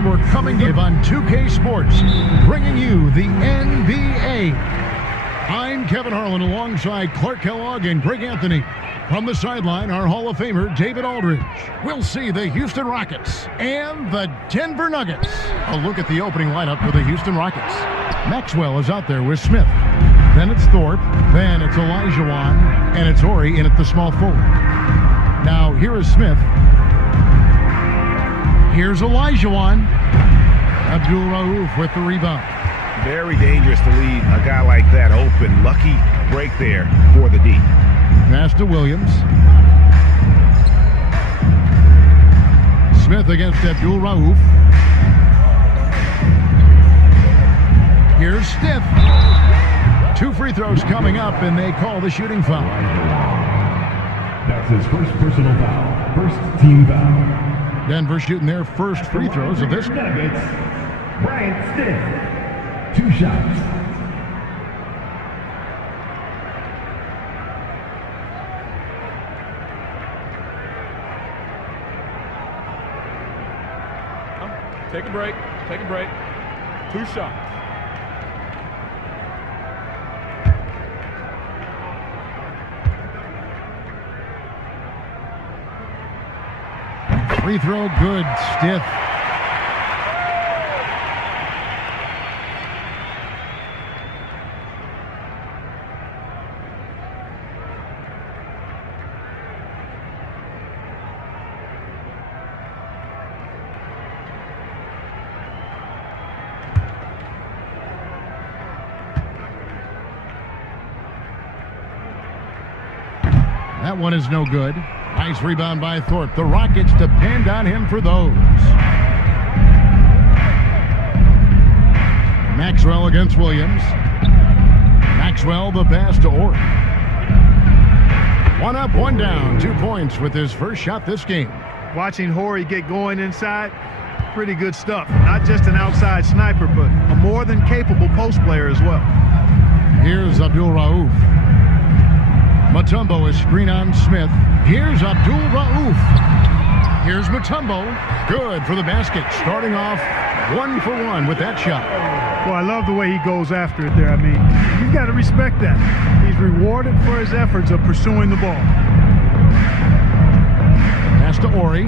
And we're coming live on 2K Sports, bringing you the NBA. I'm Kevin Harlan alongside Clark Kellogg and Greg Anthony. From the sideline, our Hall of Famer, David Aldridge. We'll see the Houston Rockets and the Denver Nuggets. A look at the opening lineup for the Houston Rockets. Maxwell is out there with Smith. Then it's Thorpe. Then it's Olajuwon. And it's Horry in at the small forward. Now, here is Smith. Here's Olajuwon. Abdul-Rauf with the rebound. Very dangerous to leave a guy like that open. Lucky break there for the D. Pass to Williams. Smith against Abdul-Rauf. Here's Stiff. 2 free throws coming up, and they call the shooting foul. That's his first personal foul. First team foul. Denver shooting their first free throws of this game. Nuggets, Bryant Stiff. 2 shots. Take a break. Take a break. 2 shots. Free throw good. Stiff. That one is no good. Nice rebound by Thorpe. The Rockets depend on him for those. Maxwell against Williams. Maxwell the pass to Orr. 1 up, 1 down. 2 points with his first shot this game. Watching Horry get going inside, pretty good stuff. Not just an outside sniper, but a more than capable post player as well. Here's Abdul-Rauf. Mutombo is screen on Smith. Here's Abdul-Rauf. Here's Mutombo. Good for the basket. Starting off 1 for 1 with that shot. Well, I love the way he goes after it there. I mean, you've got to respect that. He's rewarded for his efforts of pursuing the ball. Pass to Horry.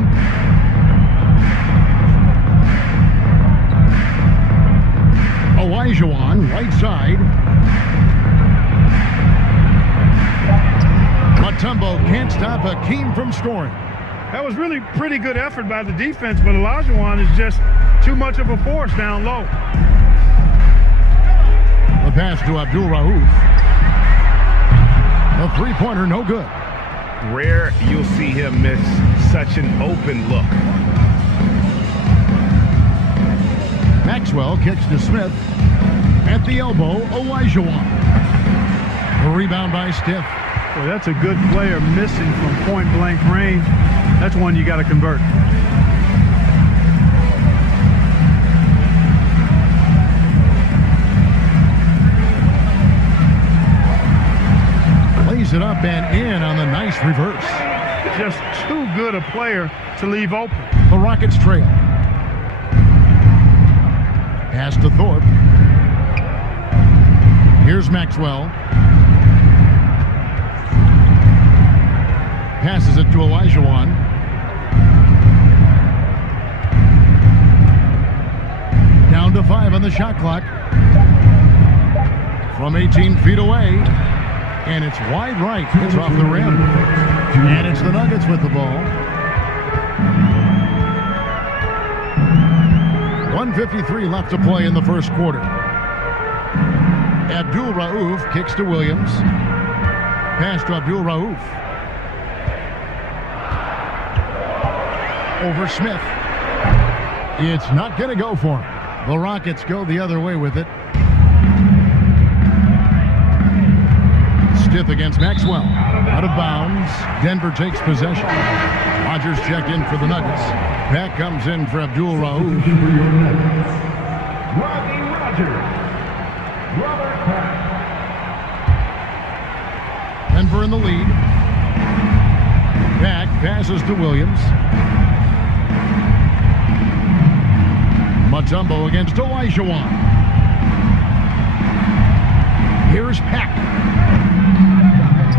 Olajuwon, right side. Mutombo can't stop Hakeem from scoring. That was really pretty good effort by the defense, but Olajuwon is just too much of a force down low. The pass to Abdul-Rauf. The three-pointer no good. Rare you'll see him miss such an open look. Maxwell kicks to Smith. At the elbow, Olajuwon. The rebound by Stiff. Boy, that's a good player missing from point-blank range. That's one you got to convert. Lays it up and in on the nice reverse. Just too good a player to leave open. The Rockets trail. Pass to Thorpe. Here's Maxwell. Passes it to Olajuwon. Down to 5 on the shot clock. From 18 feet away. And it's wide right. It's off the rim. And it's the Nuggets with the ball. 1:53 left to play in the first quarter. Abdul-Rauf kicks to Williams. Pass to Abdul-Rauf. Over Smith. It's not going to go for him. The Rockets go the other way with it. Stiff against Maxwell. Out of bounds. Denver takes possession. Rodgers checked in for the Nuggets. Back comes in for Abdul-Rauf. Rodney Rodgers. Robert Pack. Denver in the lead. Back passes to Williams. Mutombo against Olajuwon. Here's Peck.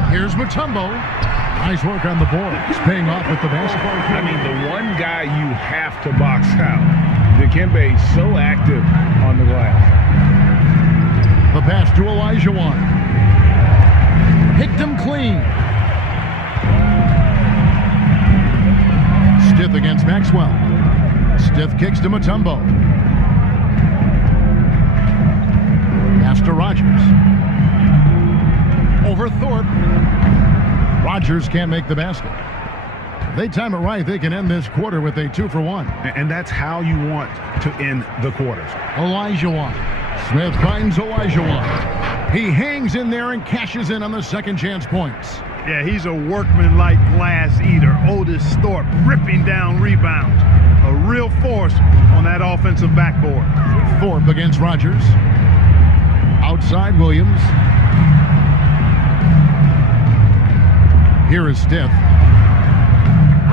Here's Mutombo. Nice work on the board. It's paying off with the basketball. I mean, the one guy you have to box out. Dikembe so active on the glass. The pass to Olajuwon. Picked him clean. Stith against Maxwell. Stith kicks to Mutombo. Pass to Rogers. Over Thorpe. Rogers can't make the basket. If they time it right, they can end this quarter with a 2-for-1. And that's how you want to end the quarters. Olajuwon. Smith finds Olajuwon. He hangs in there and cashes in on the second chance points. Yeah, he's a workman-like glass eater. Otis Thorpe ripping down rebounds. A real force on that offensive backboard. Thorpe against Rogers. Outside Williams. Here is Stith.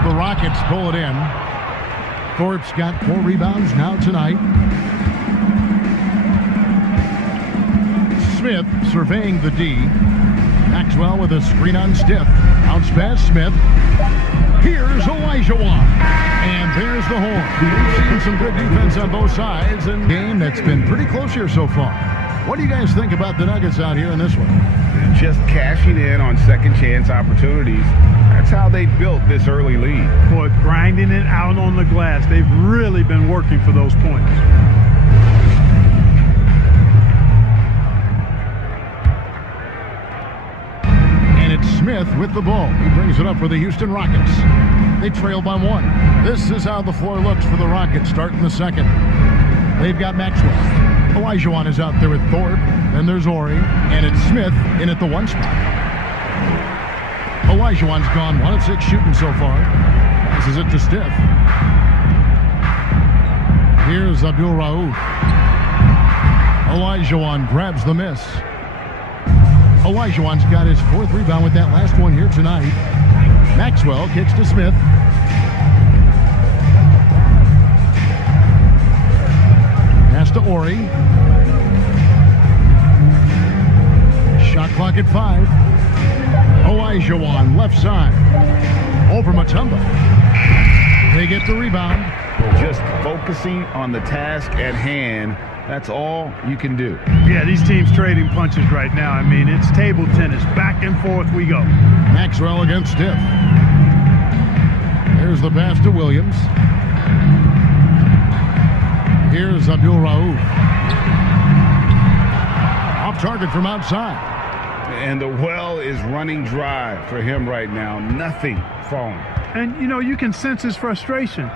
The Rockets pull it in. Thorpe's got 4 rebounds now tonight. Smith surveying the D. Maxwell with a screen on Stith. Bounce pass Smith. Here's Olajuwon. And there's the horn. We've seen some good defense on both sides in a game that's been pretty close here so far. What do you guys think about the Nuggets out here in this one? Just cashing in on second chance opportunities. That's how they built this early lead. Boy, grinding it out on the glass. They've really been working for those points. And it's Smith with the ball. He brings it up for the Houston Rockets. They trail by 1. This is how the floor looks for the Rockets starting the second. They've got Maxwell. Olajuwon is out there with Thorpe. Then there's Ori. And it's Smith in at the 1 spot. Olajuwon's gone 1 of 6 shooting so far. This is it to Stith. Here's Abdul Rauf. Olajuwon grabs the miss. Olajuwon's got his 4th rebound with that last one here tonight. Maxwell kicks to Smith. Pass to Ori. Shot clock at 5. Olajuwon left side. Over Mutombo. They get the rebound. Just focusing on the task at hand. That's all you can do. Yeah, these teams trading punches right now. I mean, it's table tennis. Back and forth we go. Maxwell against Stith. Here's the pass to Williams. Here's Abdul Rauf. Off target from outside. And the well is running dry for him right now. Nothing falling. And, you know, you can sense his frustration.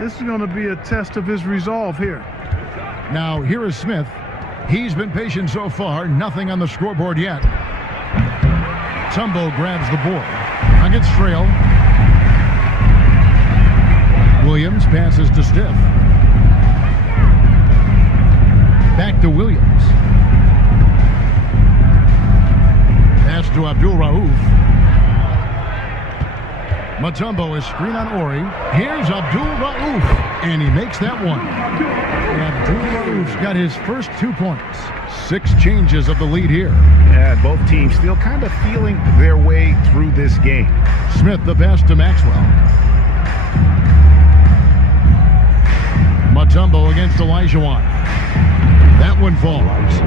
This is going to be a test of his resolve here. Now, here is Smith. He's been patient so far. Nothing on the scoreboard yet. Mutombo grabs the board. Nuggets trail. Williams passes to Stith. Back to Williams. Pass to Abdul Rauf. Mutombo is screen on Ori. Here's Abdul Rauf. And he makes that one. Abdul Rauf's got his first 2 points. 6 changes of the lead here. Yeah, both teams still kind of feeling their way through this game. Smith the pass to Maxwell. Mutombo against Olajuwon. That one falls.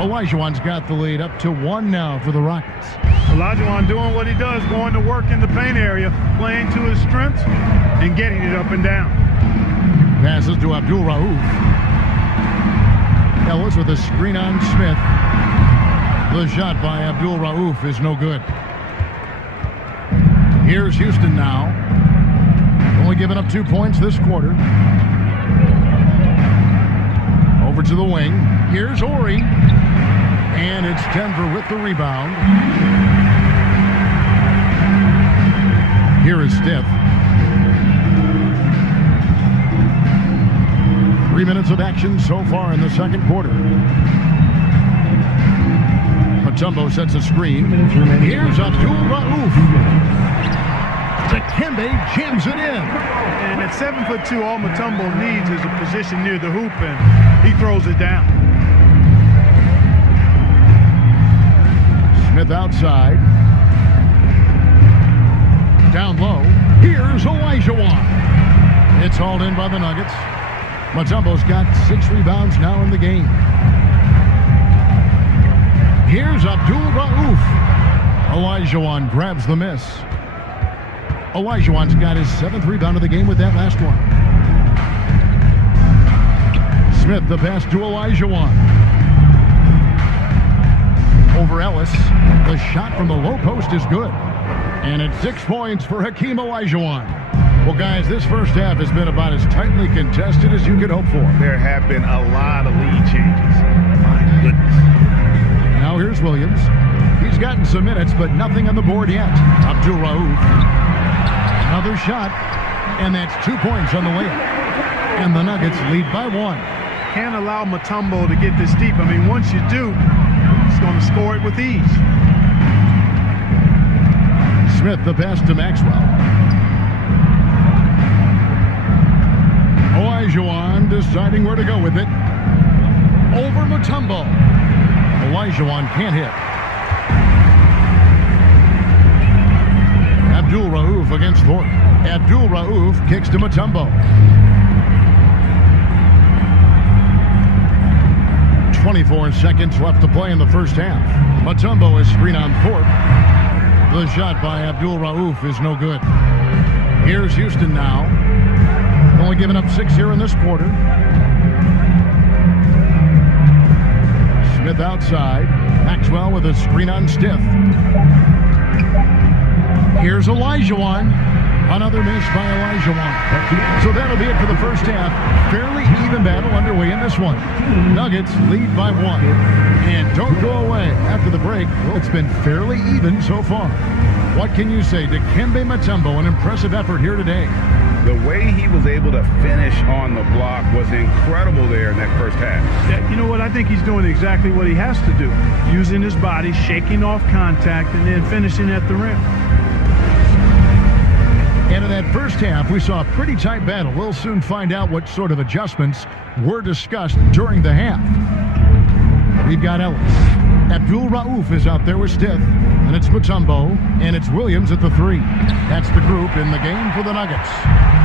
Olajuwon's got the lead up to 1 now for the Rockets. Olajuwon doing what he does, going to work in the paint area, playing to his strengths, and getting it up and down. Passes to Abdul Rauf. Ellis with a screen on Smith. The shot by Abdul Rauf is no good. Here's Houston now. Only giving up 2 points this quarter. Over to the wing. Here's Ori. And it's Denver with the rebound. Here is Stith. 3 minutes of action so far in the second quarter. Mutombo sets a screen. Here's Abdul Rauf. Dikembe jams it in. And at 7'2", all Mutombo needs is a position near the hoop, and he throws it down. Smith outside. Down low. Here's Olajuwon. It's hauled in by the Nuggets. Mutombo's got 6 rebounds now in the game. Here's Abdul Rauf. Olajuwon grabs the miss. Olajuwon's got his 7th rebound of the game with that last one. Smith the pass to Olajuwon. Over Ellis. The shot from the low post is good. And it's 6 points for Hakeem Olajuwon. Well, guys, this first half has been about as tightly contested as you could hope for. There have been a lot of lead changes. My goodness. Now here's Williams. He's gotten some minutes, but nothing on the board yet. Abdul Rauf. Another shot, and that's 2 points on the layup. And the Nuggets lead by 1. Can't allow Mutombo to get this deep. I mean, once you do, he's going to score it with ease. Smith the pass to Maxwell. Olajuwon deciding where to go with it. Over Mutombo. Olajuwon can't hit. Abdul Rauf against Thorpe. Abdul Rauf kicks to Mutombo. 24 seconds left to play in the first half. Mutombo is screen on Thorpe. The shot by Abdul Rauf is no good. Here's Houston now. Only giving up 6 here in this quarter. Smith outside. Maxwell with a screen on Stiff. Here's Olajuwon. Another miss by Olajuwon. So that'll be it for the first half. Fairly even battle underway in this one. Nuggets lead by 1. And don't go away after the break. Well, it's been fairly even so far. What can you say? Dikembe Mutombo, an impressive effort here today. The way he was able to finish on the block was incredible there in that first half. Yeah, you know what? I think he's doing exactly what he has to do. Using his body, shaking off contact, and then finishing at the rim. And in that first half, we saw a pretty tight battle. We'll soon find out what sort of adjustments were discussed during the half. We've got Ellis. Abdul Rauf is out there with Stiff. And it's Mutombo. And it's Williams at the 3. That's the group in the game for the Nuggets.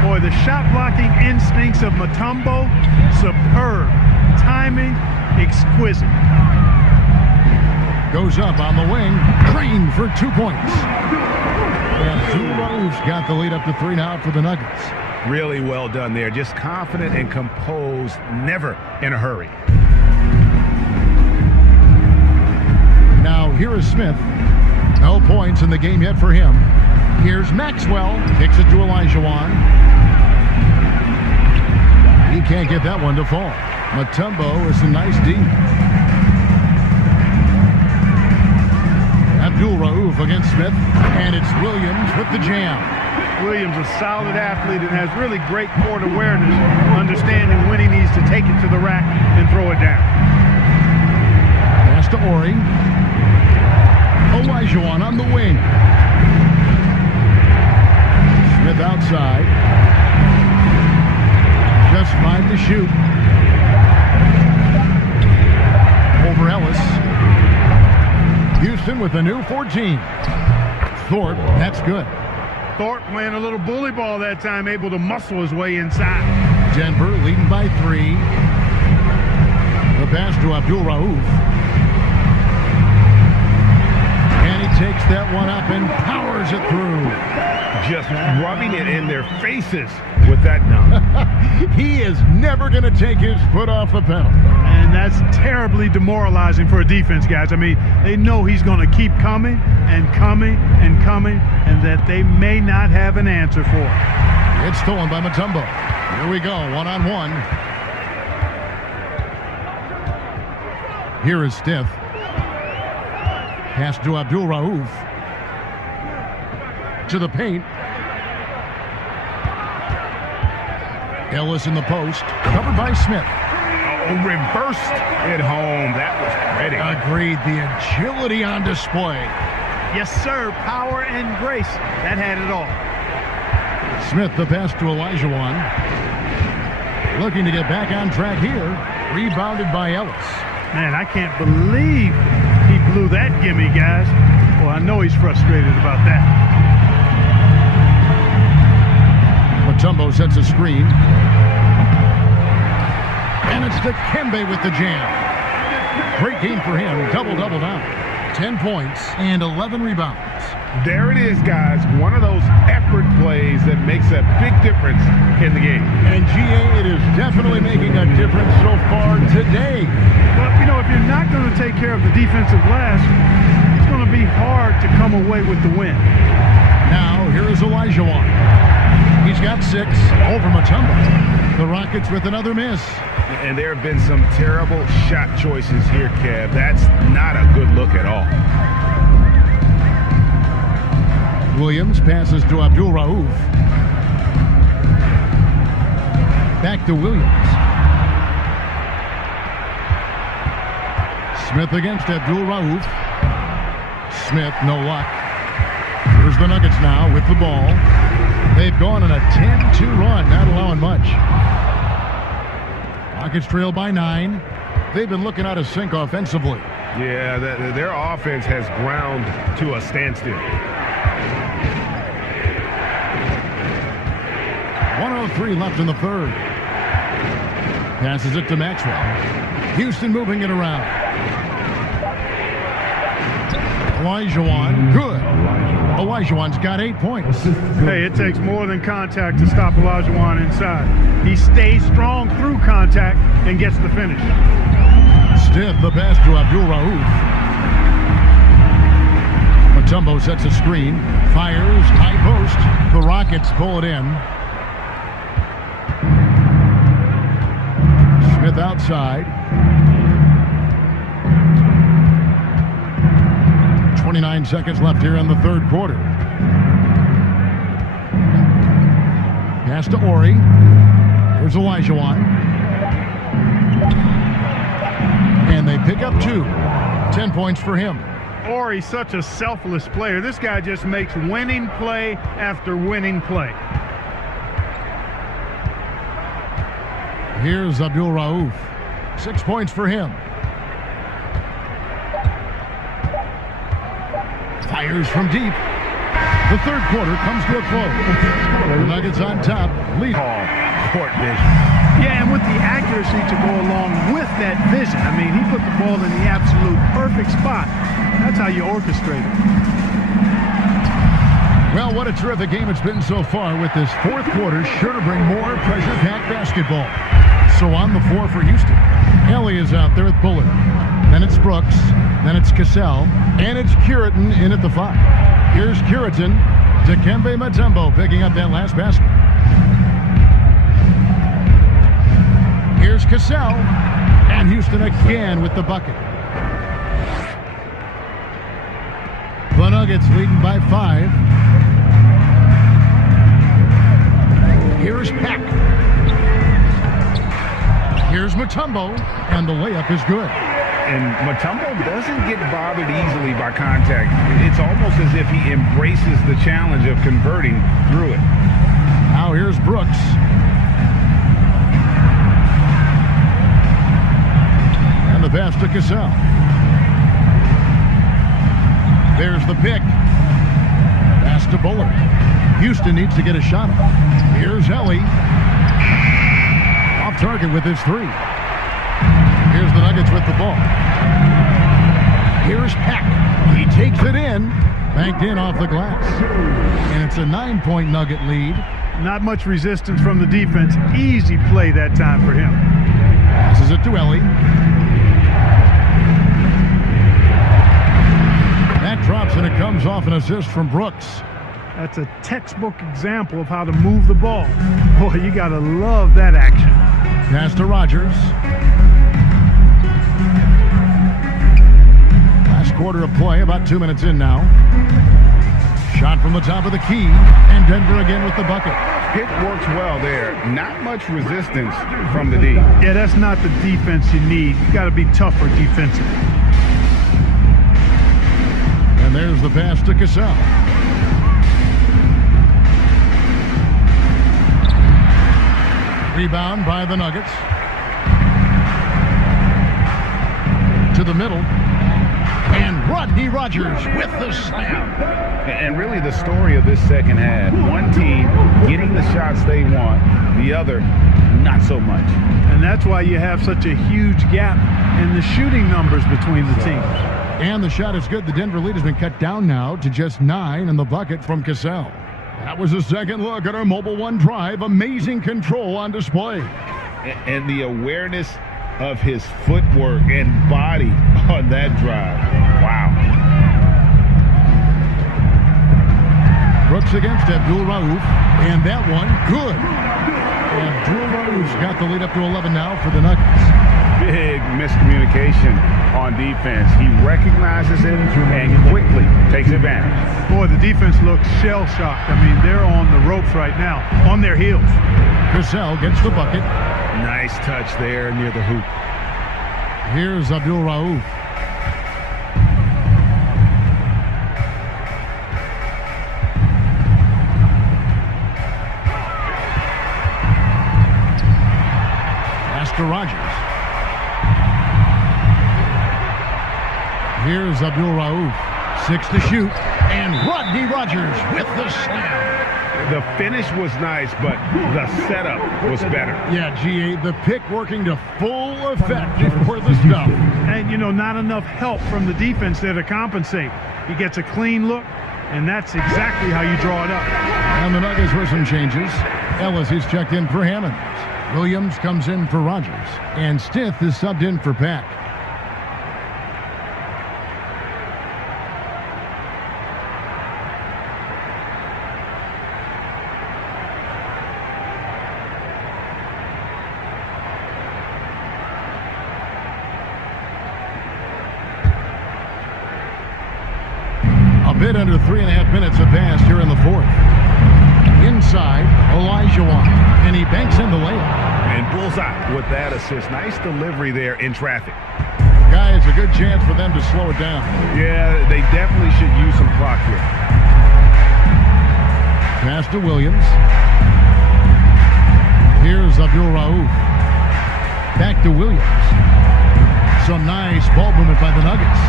Boy, the shot blocking instincts of Mutombo, superb. Timing, exquisite. Goes up on the wing. Green for 2 points. Abdul Rauf's got the lead up to 3 now for the Nuggets. Really well done there. Just confident and composed, never in a hurry. Now here is Smith. No points in the game yet for him. Here's Maxwell. Kicks it to Olajuwon. He can't get that one to fall. Mutombo is a nice D. Abdul Rauf against Smith, and it's Williams with the jam. Williams, a solid athlete, and has really great court awareness, understanding when he needs to take it to the rack and throw it down. Pass to Ori. Olajuwon on the wing. Smith outside. Just 5 to shoot. Over Ellis. Houston with a new 14. Thorpe, that's good. Thorpe playing a little bully ball that time, able to muscle his way inside. Denver leading by 3. The pass to Abdul Rauf. And he takes that one up and powers it through. Just rubbing it in their faces with that dunk. He is never going to take his foot off the pedal. And that's terribly demoralizing for a defense, guys. I mean, they know he's going to keep coming and coming and coming, and that they may not have an answer for it. It's stolen by Mutombo. Here we go, one-on-one. Here is Stiff. Pass to Abdul Rauf. To the paint. Ellis in the post. Covered by Smith. Oh, reversed it home. That was pretty. Agreed. The agility on display. Yes, sir. Power and grace. That had it all. Smith the pass to Olajuwon. Looking to get back on track here. Rebounded by Ellis. Man, I can't believe he blew that gimme, guys. Well, I know he's frustrated about that. Mutombo sets a screen. And it's Dikembe with the jam. Great game for him. Double-double now. 10 points and 11 rebounds. There it is, guys. One of those effort plays that makes a big difference in the game. And GA, it is definitely making a difference so far today. Well, you know, if you're not going to take care of the defensive glass, it's going to be hard to come away with the win. Now, here is Olajuwon. He's got 6 over Mutombo. The Rockets with another miss. And there have been some terrible shot choices here, Kev. That's not a good look at all. Williams passes to Abdul Rauf. Back to Williams. Smith against Abdul Rauf. Smith, no luck. Here's the Nuggets now with the ball. They've gone on a 10-2 run, not allowing much. Rockets trail by 9. They've been looking out of sync offensively. Yeah, their offense has ground to a standstill. 1:03 left in the third. Passes it to Maxwell. Houston moving it around. Olajuwon, good. Olajuwon's got 8 points. Hey, it takes more than contact to stop Olajuwon inside. He stays strong through contact and gets the finish. Stiff the pass to Abdul Rauf. Mutombo sets a screen. Fires, high post. The Rockets pull it in. Smith outside. 29 seconds left here in the third quarter. Pass to Ori. Here's Olajuwon. And they pick up 2. 10 points for him. Ori's such a selfless player. This guy just makes winning play after winning play. Here's Abdul Rauf. 6 points for him. Fires from deep. The third quarter comes to a close. The Nuggets on top. Lead. Court vision. Yeah, and with the accuracy to go along with that vision. I mean, he put the ball in the absolute perfect spot. That's how you orchestrate it. Well, what a terrific game it's been so far with this fourth quarter. Sure to bring more pressure-packed basketball. So on the floor for Houston. Ellie is out there with Bullard. Then it's Brooks. Then it's Cassell. And it's Curitin in at the 5. Here's Curitin. Dikembe Mutombo picking up that last basket. Here's Cassell. And Houston again with the bucket. The Nuggets leading by 5. Here's Peck. Here's Mutombo, and the layup is good. And Mutombo doesn't get bothered easily by contact. It's almost as if he embraces the challenge of converting through it. Now here's Brooks. And the pass to Cassell. There's the pick. Pass to Bullard. Houston needs to get a shot up. Here's Ellie. Off target with his 3. Here's the Nuggets with the ball. Here's Peck. He takes it in. Banked in off the glass. And it's a 9-point Nugget lead. Not much resistance from the defense. Easy play that time for him. Passes it to Ellie. That drops and it comes off an assist from Brooks. That's a textbook example of how to move the ball. Boy, you got to love that action. Pass to Rogers. Last quarter of play, about 2 minutes in now. Shot from the top of the key, and Denver again with the bucket. It works well there. Not much resistance from the D. Yeah, that's not the defense you need. You got to be tougher defensively. And there's the pass to Cassell. Rebound by the Nuggets. To the middle. And Rodney Rogers with the slam. And really the story of this second half, one team getting the shots they want, the other not so much. And that's why you have such a huge gap in the shooting numbers between the teams. And the shot is good. The Denver lead has been cut down now to just 9 in the bucket from Cassell. That was a second look at our Mobile One drive. Amazing control on display. And the awareness of his footwork and body on that drive. Wow. Brooks against Abdul Rauf. And that one, good. Abdul Rauf's got the lead up to 11 now for the Nuggets. Big miscommunication on defense. He recognizes it and quickly takes advantage. Boy, the defense looks shell-shocked. I mean, they're on the ropes right now, on their heels. Cassell gets the bucket. Nice touch there near the hoop. Here's Abdul Rauf. Pass to Rogers. Here's Abdul Rauf. 6 to shoot. And Rodney Rogers with the slam. The finish was nice, but the setup was better. Yeah, GA, the pick working to full effect before the stuff. And, you know, not enough help from the defense there to compensate. He gets a clean look, and that's exactly how you draw it up. And the Nuggets were some changes. Ellis is checked in for Hammond. Williams comes in for Rogers. And Stith is subbed in for Pack. A bit under 3.5 minutes have passed here in the fourth. Inside, Olajuwon, and he banks in the layup. And bullseye with that assist. Nice delivery there in traffic. Guys, a good chance for them to slow it down. Yeah, they definitely should use some clock here. Pass to Williams. Here's Abdul Rauf. Back to Williams. Some nice ball movement by the Nuggets.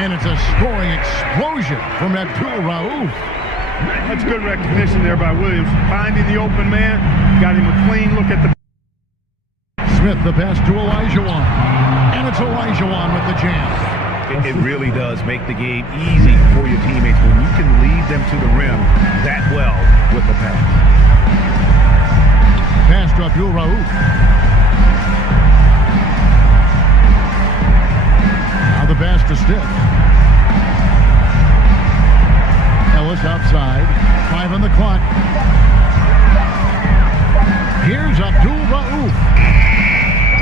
And it's a scoring explosion from Abdul Rauf. That's good recognition there by Williams. Finding the open man, got him a clean look at the... Smith, the pass to Olajuwon. And it's Olajuwon with the jam. It really does make the game easy for your teammates when you can lead them to the rim that well with the pass. Pass to Abdul Rauf. Now the pass to Stith. Ellis outside. 5 on the clock. Here's Abdul Rauf.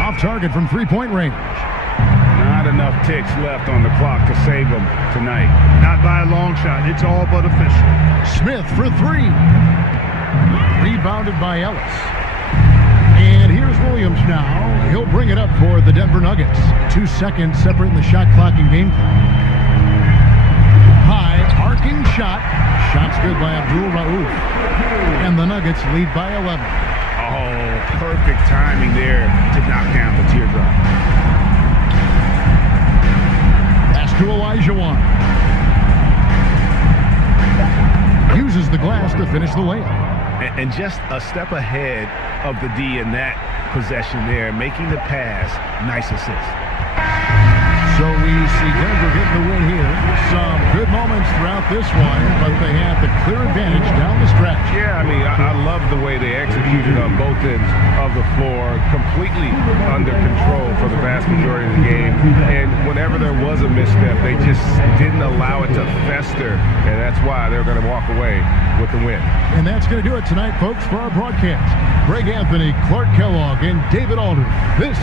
Off target from three-point range. Not enough ticks left on the clock to save them tonight. Not by a long shot. It's all but official. Smith for 3. Rebounded by Ellis. And here's Williams now. He'll bring it up for the Denver Nuggets. 2 seconds separating the shot clock and game clock. High, arcing shot. Shot's good by Abdul Rauf. And the Nuggets lead by 11. Oh, perfect timing there to knock down the teardrop. Pass to Olajuwon. Uses the glass to finish the layup. And just a step ahead of the D in that possession there, making the pass. Nice assist. So we see Denver get the win here. Some good moments throughout this one, but they have the clear advantage down the stretch. Yeah, I mean, I love the way they executed on both ends of the floor, completely under control for the vast majority of the game. And whenever there was a misstep, they just didn't allow it to fester, and that's why they're going to walk away with the win. And that's going to do it tonight, folks, for our broadcast. Greg Anthony, Clark Kellogg, and David Aldridge. This is